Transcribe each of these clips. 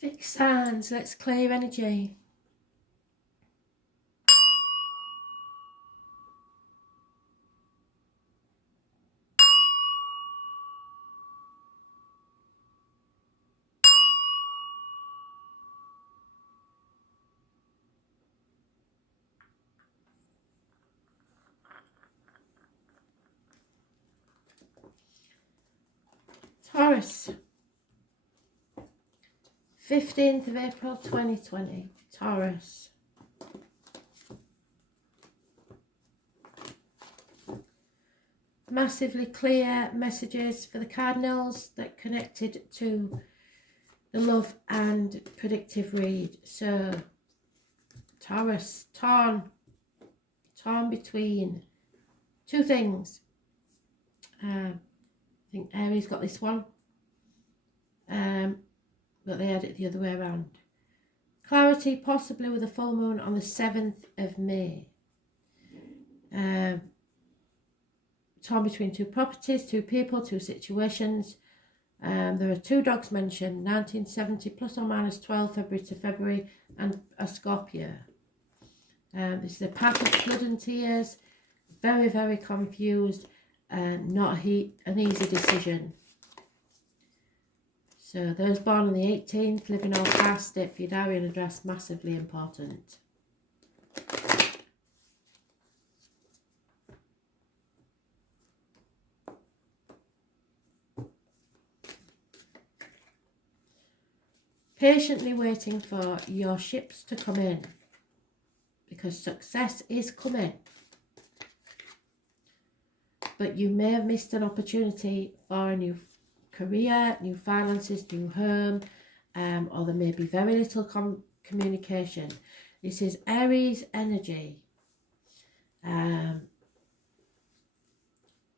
Fixed signs, let's clear energy. Taurus, 15th of April 2020, Taurus. Massively clear messages for the cardinals that connected to the love and predictive read. So, Taurus, torn between two things. I think Aries got this one, but they had it the other way around. Clarity, possibly with a full moon on the 7th of May. Torn between two properties, two people, two situations. There are two dogs mentioned, 1970 plus or minus 12 February to February, and a Scorpio. This is a path of blood and tears, very, very confused, not an easy decision. So those born on the 18th, living or past, date for your diary and address, massively important. Patiently waiting for your ships to come in, because success is coming. But you may have missed an opportunity for a new career, new finances, new home, or there may be very little communication. This is Aries energy.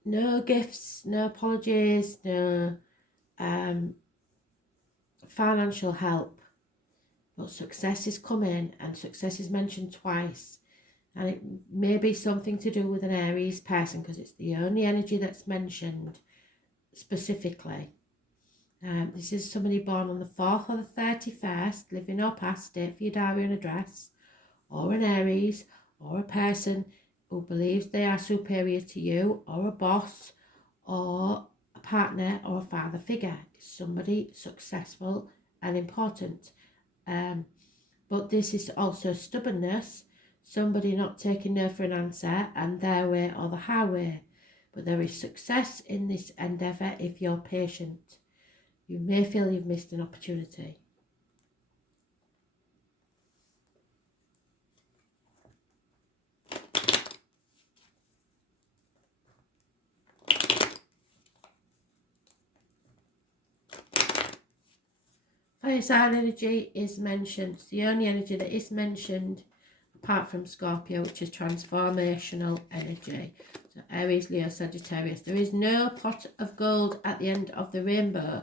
No gifts, no apologies, no financial help, but success is coming, and success is mentioned twice, and it may be something to do with an Aries person, because it's the only energy that's mentioned specifically. This is somebody born on the 4th or the 31st, living or past, date for your diary and address, or an Aries, or a person who believes they are superior to you, or a boss, or a partner, or a father figure. It's somebody successful and important. But this is also stubbornness, somebody not taking no for an answer, and their way or the highway. But there is success in this endeavour if you're patient. You may feel you've missed an opportunity. Fire sign energy is mentioned. It's the only energy that is mentioned apart from Scorpio, which is transformational energy. So Aries, Leo, Sagittarius. There is no pot of gold at the end of the rainbow.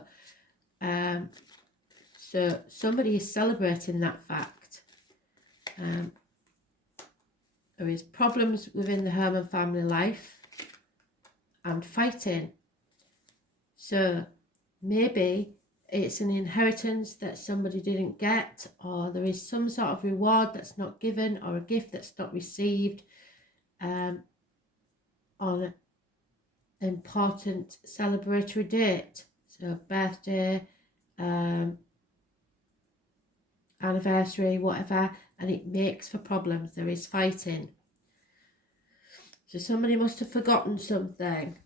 So somebody is celebrating that fact. There is problems within the home and family life and fighting. So maybe it's an inheritance that somebody didn't get, or there is some sort of reward that's not given, or a gift that's not received on an important celebratory date. So birthday, anniversary, whatever, and it makes for problems. There is fighting. So somebody must have forgotten something.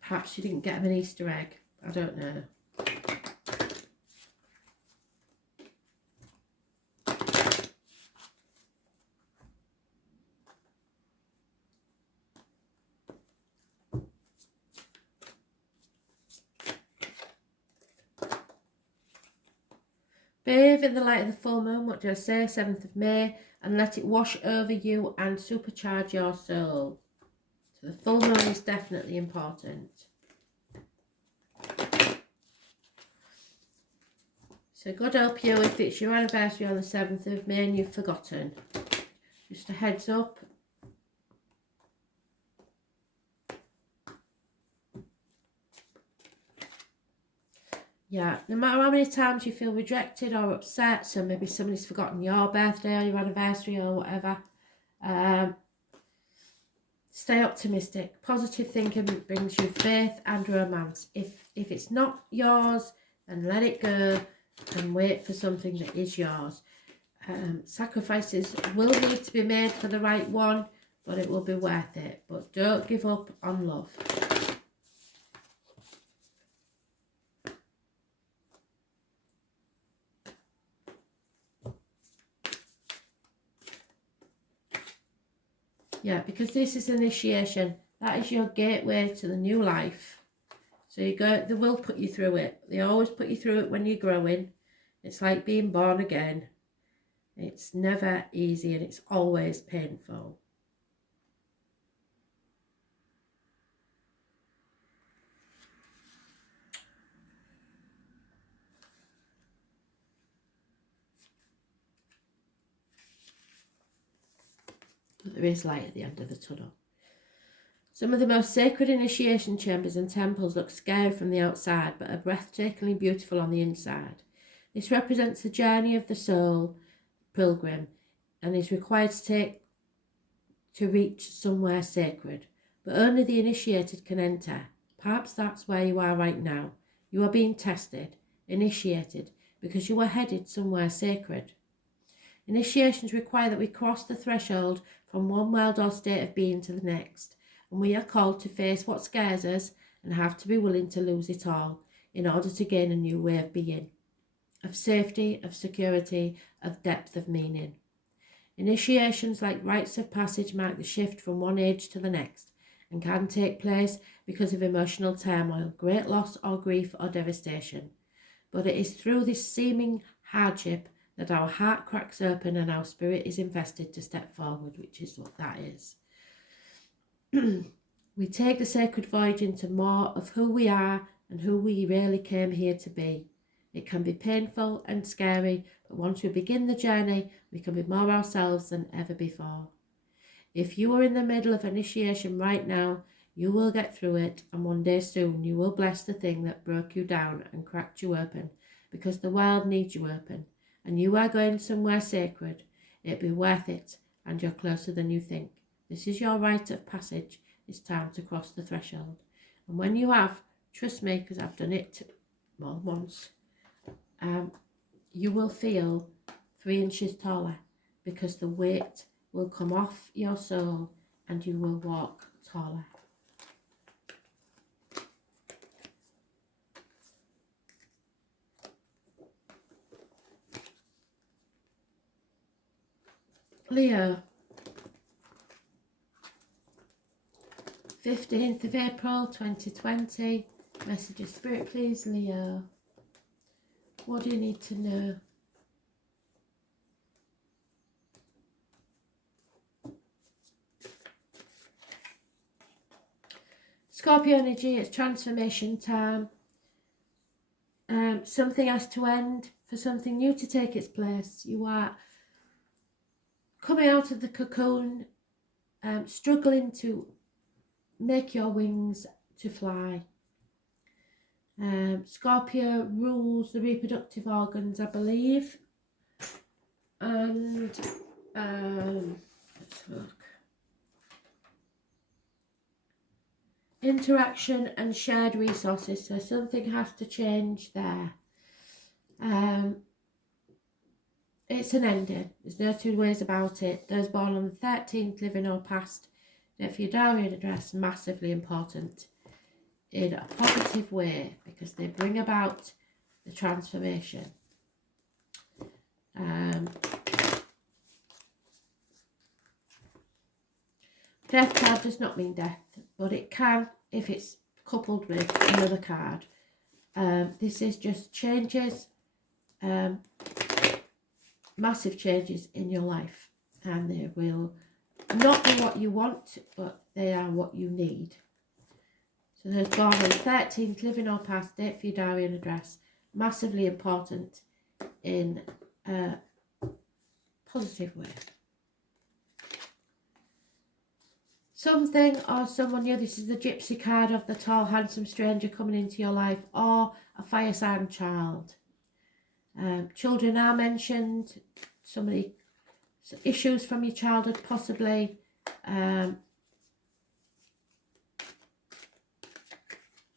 Perhaps you didn't get them an Easter egg. I don't know. Bathe in the light of the full moon, what did I say, 7th of May, and let it wash over you and supercharge your soul. So the full moon is definitely important. So God help you if it's your anniversary on the 7th of May and you've forgotten. Just a heads up. Yeah, no matter how many times you feel rejected or upset, so maybe somebody's forgotten your birthday or your anniversary or whatever, stay optimistic. Positive thinking brings you faith and romance. If it's not yours, then let it go and wait for something that is yours. Sacrifices will need to be made for the right one, but it will be worth it. But don't give up on love. Yeah, because this is initiation. That is your gateway to the new life. So you go, they will put you through it. They always put you through it when you're growing. It's like being born again. It's never easy and it's always painful. But there is light at the end of the tunnel. Some of the most sacred initiation chambers and temples look scary from the outside, but are breathtakingly beautiful on the inside. This represents the journey of the soul pilgrim and is required to reach somewhere sacred. But only the initiated can enter. Perhaps that's where you are right now. You are being tested, initiated, because you are headed somewhere sacred. Initiations require that we cross the threshold from one world or state of being to the next, and we are called to face what scares us and have to be willing to lose it all in order to gain a new way of being, of safety, of security, of depth of meaning. Initiations, like rites of passage, mark the shift from one age to the next and can take place because of emotional turmoil, great loss or grief or devastation. But it is through this seeming hardship that our heart cracks open and our spirit is invested to step forward, which is what that is. We take the sacred voyage into more of who we are and who we really came here to be. It can be painful and scary, but once we begin the journey, we can be more ourselves than ever before. If you are in the middle of initiation right now, you will get through it, and one day soon you will bless the thing that broke you down and cracked you open, because the world needs you open, and you are going somewhere sacred. It'll be worth it, and you're closer than you think. This is your rite of passage. It's time to cross the threshold. And when you have, trust me, because I've done it once, you will feel 3 inches taller, because the weight will come off your soul and you will walk taller. Leo, 15th of April 2020. Message of Spirit, please, Leo. What do you need to know? Scorpio energy, it's transformation time. Something has to end for something new to take its place. You are coming out of the cocoon, struggling to make your wings to fly. Scorpio rules the reproductive organs, I believe. And let's look. Interaction and shared resources, so something has to change there. It's an ending, there's no two ways about it. Those born on the 13th, living or past, date for your diary and address, massively important in a positive way because they bring about the transformation. Death card does not mean death, but it can if it's coupled with another card. This is just changes, massive changes in your life, and they will not be what you want, but they are what you need. So there's born on the 13th, living or past, date for your diary and address, massively important in a positive way. something or someone new. This is the gypsy card of the tall, handsome stranger coming into your life, or a fire sign child. Children are mentioned, some of the issues from your childhood possibly.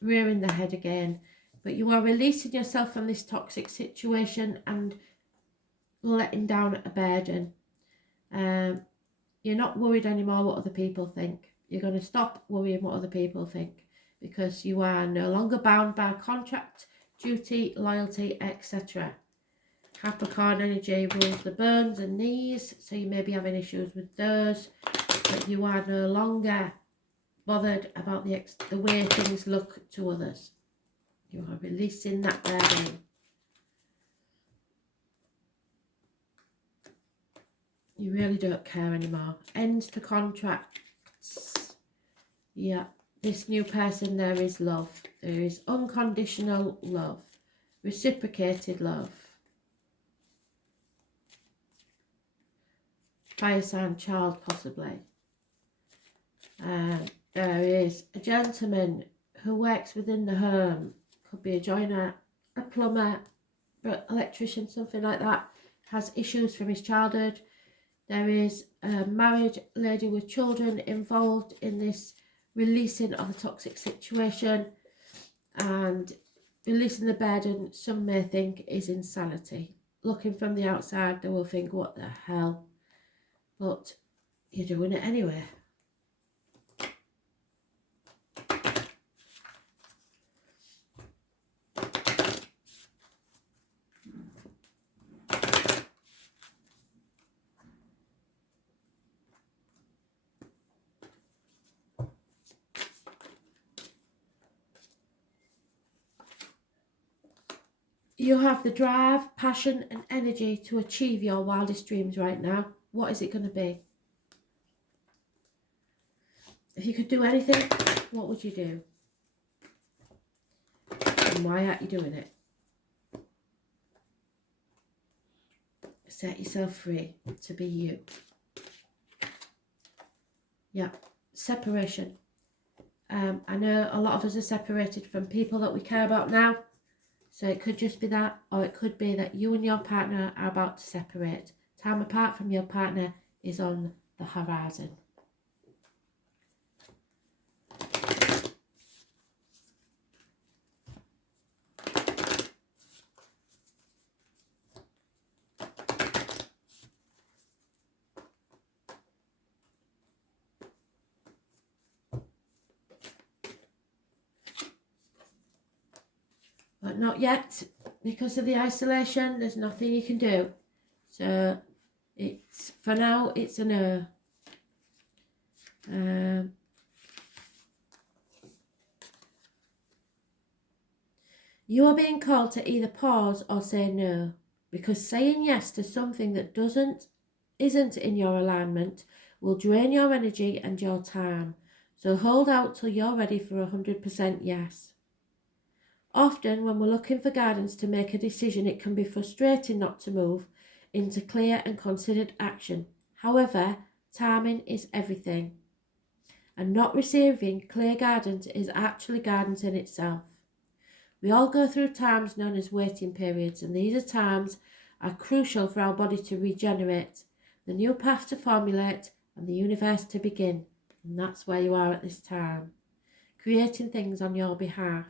Rearing the head again. But you are releasing yourself from this toxic situation and letting down a burden. You're not worried anymore what other people think. You're going to stop worrying what other people think, because you are no longer bound by contract, duty, loyalty, etc. Capricorn energy rules the bones and knees, so you may be having issues with those, but you are no longer bothered about the way things look to others. You are releasing that burden. You really don't care anymore. Ends to contracts. Yeah, this new person, there is love. There is unconditional love. Reciprocated love. Fire sign child possibly. There is a gentleman who works within the home. Could be a joiner, a plumber, electrician, something like that. Has issues from his childhood. There is a married lady with children involved in this releasing of a toxic situation, and releasing the burden some may think is insanity. Looking from the outside, they will think, what the hell? But you're doing it anyway. You have the drive, passion and energy to achieve your wildest dreams right now. What is it going to be? If you could do anything, what would you do? And why aren't you doing it? Set yourself free to be you. Yeah, separation. I know a lot of us are separated from people that we care about now. So it could just be that, or it could be that you and your partner are about to separate. Time apart from your partner is on the horizon. But not yet, because of the isolation. There's nothing you can do. So it's, for now, it's a no. You are being called to either pause or say no, because saying yes to something that isn't in your alignment will drain your energy and your time. So hold out till you're ready for 100% yes. Often when we're looking for guidance to make a decision, it can be frustrating not to move into clear and considered action. However, timing is everything. And not receiving clear guidance is actually guidance in itself. We all go through times known as waiting periods, and these times are crucial for our body to regenerate, the new path to formulate, and the universe to begin. And that's where you are at this time, creating things on your behalf.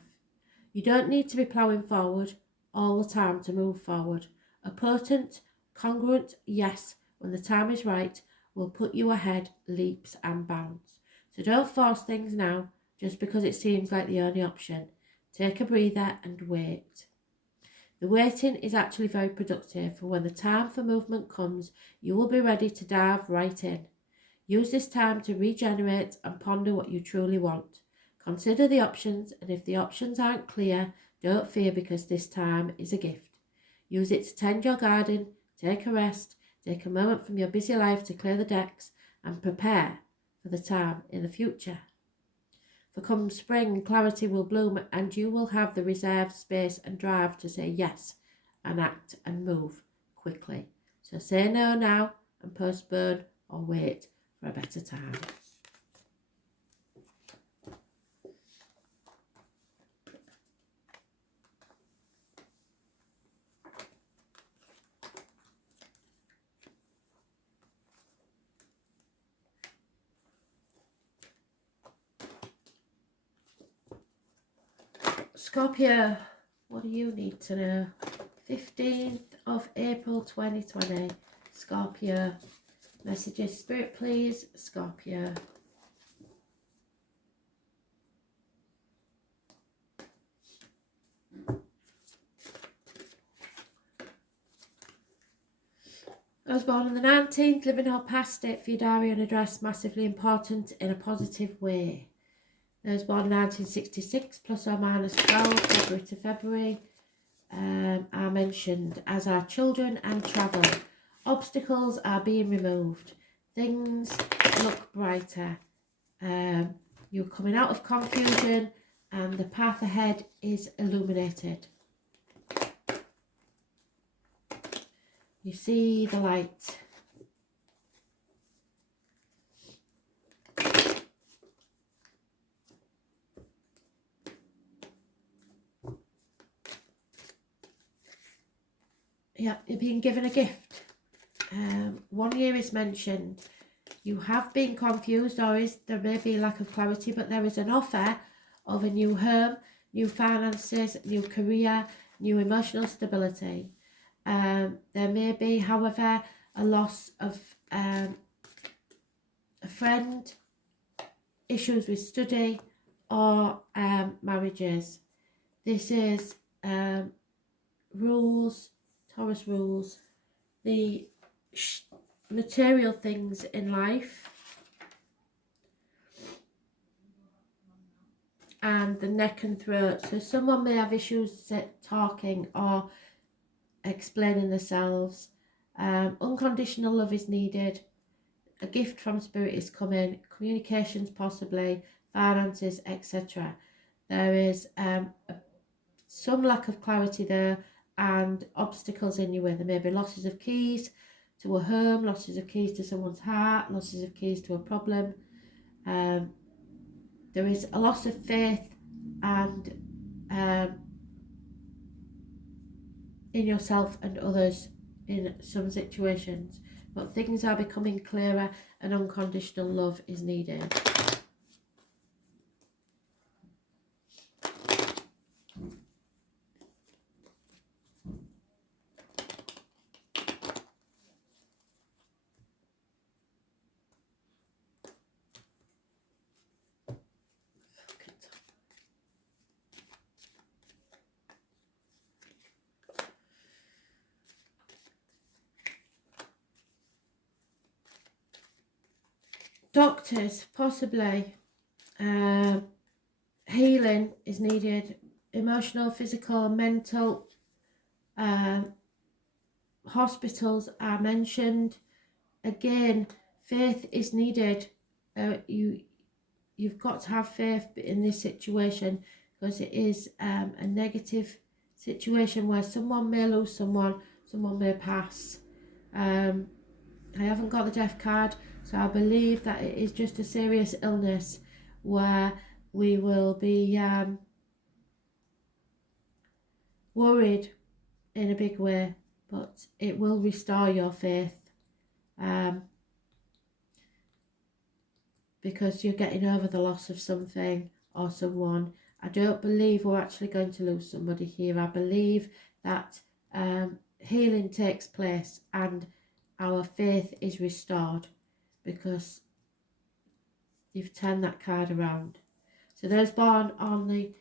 You don't need to be ploughing forward all the time to move forward. A potent, congruent yes, when the time is right, will put you ahead leaps and bounds. So don't force things now just because it seems like the only option. Take a breather and wait. The waiting is actually very productive, for when the time for movement comes, you will be ready to dive right in. Use this time to regenerate and ponder what you truly want. Consider the options, and if the options aren't clear, don't fear, because this time is a gift. Use it to tend your garden, take a rest, take a moment from your busy life to clear the decks, and prepare for the time in the future. For come spring, clarity will bloom, and you will have the reserved space and drive to say yes and act and move quickly. So say no now and postpone or wait for a better time. Scorpio, what do you need to know? 15th of April 2020. Scorpio. Messages, Spirit, please. Scorpio. I was born on the 19th, living or past, date for your diary and address, massively important in a positive way. I was born in 1966, plus or minus 12, February to February. Are mentioned, as are children and travel. Obstacles are being removed. Things look brighter. You're coming out of confusion and the path ahead is illuminated. You see the light. Yeah, you're being given a gift. 1 year is mentioned. You have been confused, or there may be lack of clarity, but there is an offer of a new home, new finances, new career, new emotional stability. There may be, however, a loss of a friend, issues with study, or marriages. This is rules, Taurus rules, the material things in life, and the neck and throat. So someone may have issues talking or explaining themselves. Unconditional love is needed. A gift from spirit is coming. Communications possibly, finances, etc. There is some lack of clarity there and obstacles in your way. There may be losses of keys to a home, losses of keys to someone's heart, losses of keys to a problem. There is a loss of faith and in yourself and others in some situations, but things are becoming clearer and unconditional love is needed. Doctors, possibly. Healing is needed. Emotional, physical, mental. Hospitals are mentioned. Again, faith is needed. You've got to have faith in this situation, because it is a negative situation where someone may lose someone may pass. I haven't got the death card, so I believe that it is just a serious illness where we will be worried in a big way, but it will restore your faith, because you're getting over the loss of something or someone. I don't believe we're actually going to lose somebody here. I believe that healing takes place and our faith is restored, because you've turned that card around. So those born on the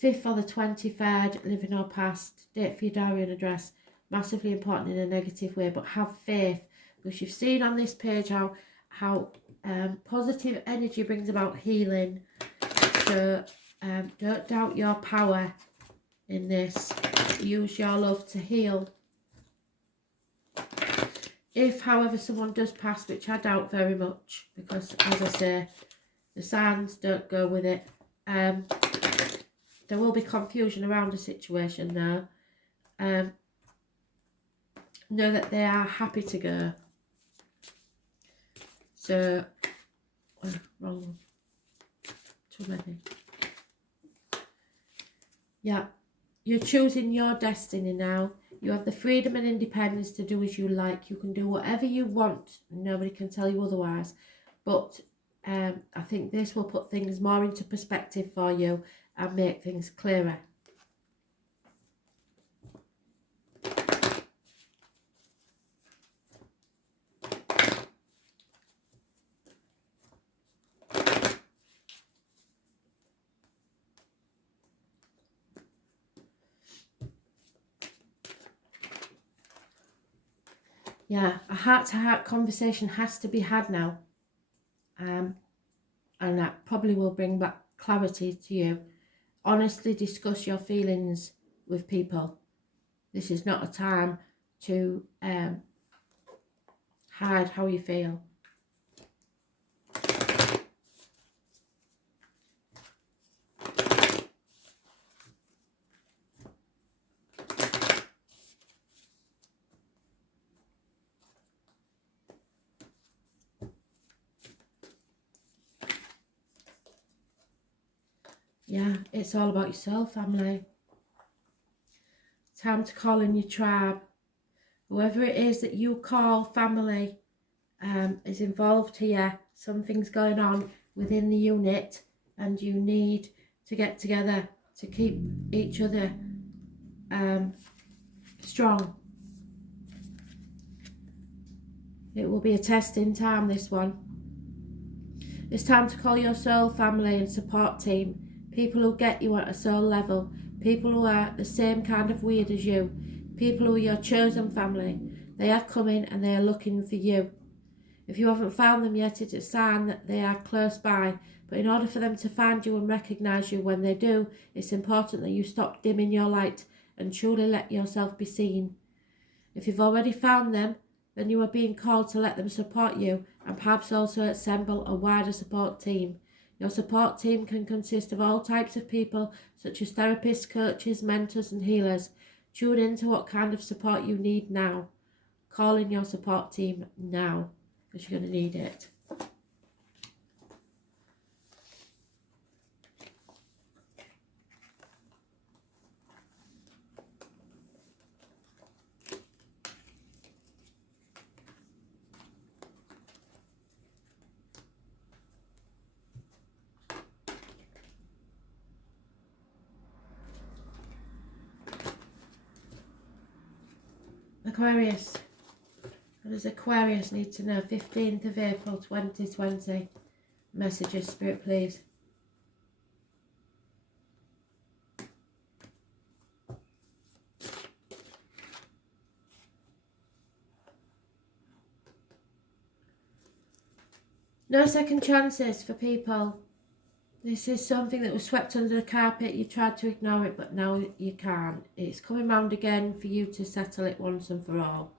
5th or the 23rd, living or past, date for your diary and address, massively important in a negative way, but have faith, because you've seen on this page how positive energy brings about healing. So don't doubt your power in this. Use your love to heal. If, however, someone does pass, which I doubt very much, because, as I say, the signs don't go with it, there will be confusion around the situation now. Know that they are happy to go. So, wrong one. Too many. Yeah, you're choosing your destiny now. You have the freedom and independence to do as you like. You can do whatever you want. Nobody can tell you otherwise. But I think this will put things more into perspective for you, and make things clearer. Yeah, a heart-to-heart conversation has to be had now. And that probably will bring back clarity to you. Honestly discuss your feelings with people. This is not a time to hide how you feel. Yeah, it's all about yourself, family. Time to call in your tribe. Whoever it is that you call family is involved here. Something's going on within the unit and you need to get together to keep each other strong. It will be a testing time, this one. It's time to call your soul family and support team. People who get you at a soul level. People who are the same kind of weird as you. People who are your chosen family. They are coming and they are looking for you. If you haven't found them yet, it's a sign that they are close by. But in order for them to find you and recognise you when they do, it's important that you stop dimming your light and truly let yourself be seen. If you've already found them, then you are being called to let them support you and perhaps also assemble a wider support team. Your support team can consist of all types of people, such as therapists, coaches, mentors and healers. Tune into what kind of support you need now. Call in your support team now, because you're going to need it. Aquarius. What does Aquarius need to know? 15th of April 2020. Messages, Spirit, please. No second chances for people. This is something that was swept under the carpet. You tried to ignore it, but now you can't. It's coming round again for you to settle it once and for all.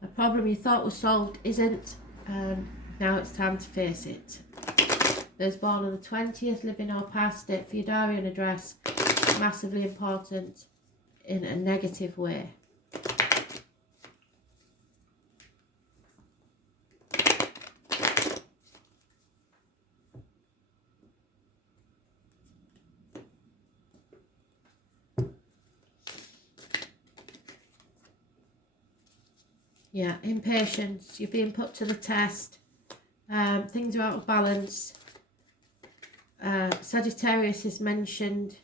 A problem you thought was solved isn't, and now it's time to face it. Those born on the 20th, living or past it, for your diary and address, massively important in a negative way. Yeah, impatience. You're being put to the test. Things are out of balance. Sagittarius is mentioned.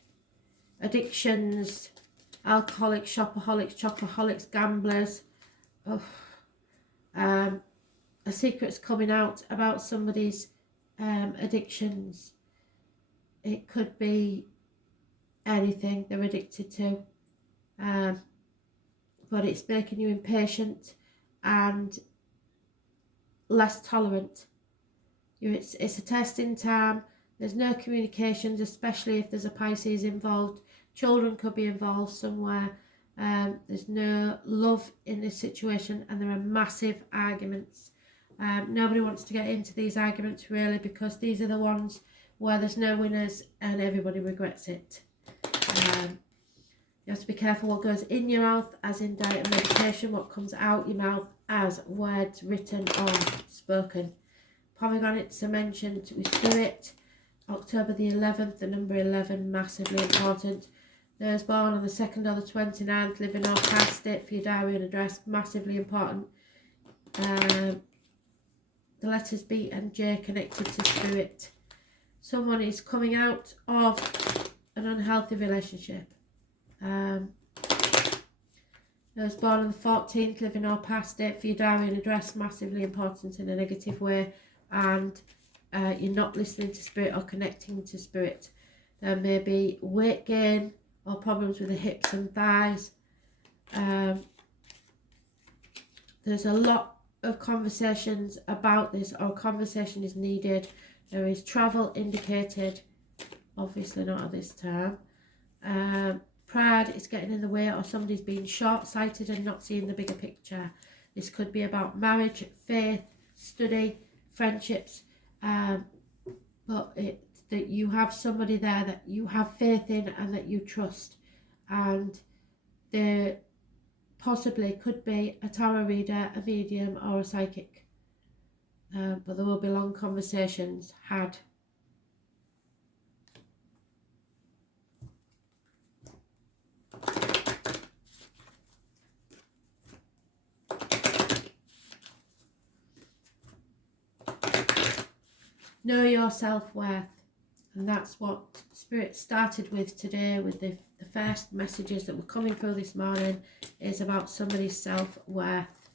Addictions. Alcoholics, shopaholics, chocoholics, gamblers. Oh. A secret's coming out about somebody's addictions. It could be anything they're addicted to. But it's making you impatient and less tolerant. It's a testing time. There's no communications, especially if there's a Pisces involved. Children could be involved somewhere. There's no love in this situation and there are massive arguments. Nobody wants to get into these arguments really, because these are the ones where there's no winners and everybody regrets it. You have to be careful what goes in your mouth, as in diet and meditation, what comes out your mouth as words written or spoken. Pomegranates are mentioned with Spirit. October the 11th, the number 11, massively important. Those born on the 2nd or the 29th, living or past it, for your diary and address, massively important. The letters B and J connected to Spirit. Someone is coming out of an unhealthy relationship. Those born on the 14th, living or past it for your diary and address, massively important in a negative way, and you're not listening to spirit or connecting to spirit. There may be weight gain or problems with the hips and thighs. There's a lot of conversations about this, or conversation is needed. There is travel indicated, obviously not at this time. Pride is getting in the way, or somebody's being short-sighted and not seeing the bigger picture. This could be about marriage, faith, study, friendships, but that you have somebody there that you have faith in and that you trust, and there possibly could be a tarot reader, a medium, or a psychic, but there will be long conversations had. Know your self-worth, and that's what Spirit started with today, with the first messages that were coming through this morning, is about somebody's self-worth.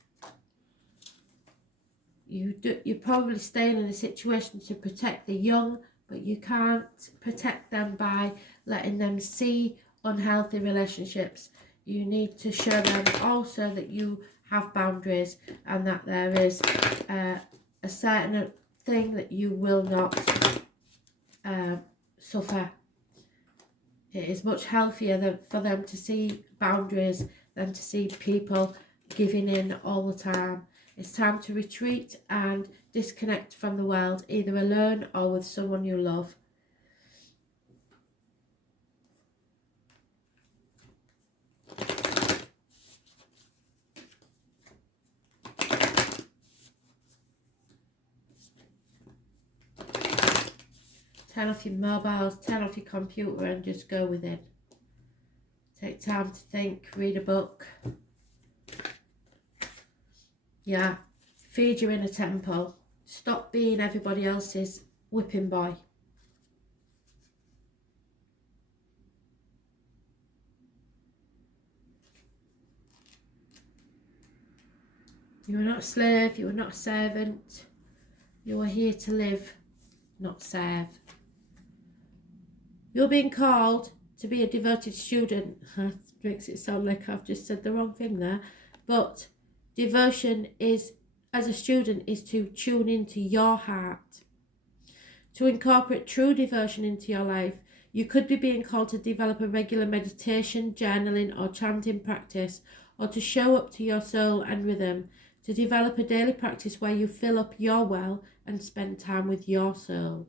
You're probably staying in a situation to protect the young, but you can't protect them by letting them see unhealthy relationships. You need to show them also that you have boundaries, and that there is a certain thing that you will not suffer. It is much healthier for them to see boundaries than to see people giving in all the time. It's time to retreat and disconnect from the world, either alone or with someone you love. Turn off your mobiles, turn off your computer, and just go within. Take time to think, read a book. Yeah, feed your inner temple. Stop being everybody else's whipping boy. You are not a slave, you are not a servant. You are here to live, not serve. You're being called to be a devoted student. It makes it sound like I've just said the wrong thing there. But devotion is, as a student, is to tune into your heart. To incorporate true devotion into your life, you could be being called to develop a regular meditation, journaling, or chanting practice, or to show up to your soul and rhythm, to develop a daily practice where you fill up your well and spend time with your soul.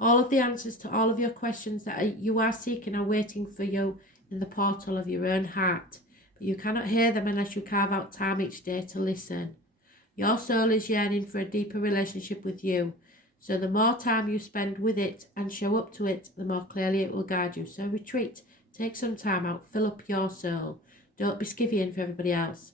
All of the answers to all of your questions that you are seeking are waiting for you in the portal of your own heart, but you cannot hear them unless you carve out time each day to listen. Your soul is yearning for a deeper relationship with you, so the more time you spend with it and show up to it, the more clearly it will guide you. So retreat, take some time out, fill up your soul. Don't be skivvying for everybody else.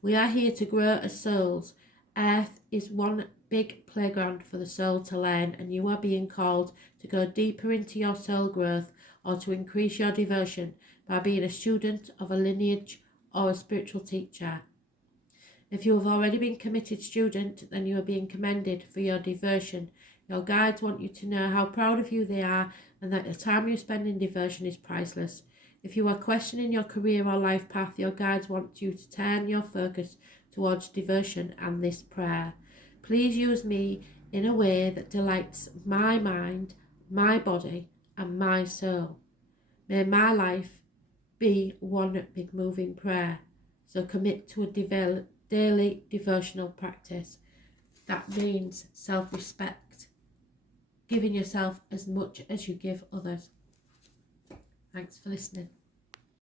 We are here to grow as souls. Earth is one big playground for the soul to learn, and you are being called to go deeper into your soul growth, or to increase your devotion by being a student of a lineage or a spiritual teacher. If you have already been committed student, then you are being commended for your devotion. Your guides want you to know how proud of you they are, and that the time you spend in devotion is priceless. If you are questioning your career or life path, your guides want you to turn your focus towards devotion and this prayer. Please use me in a way that delights my mind, my body, and my soul. May my life be one big moving prayer. So commit to a daily devotional practice. That means self-respect, giving yourself as much as you give others. Thanks for listening.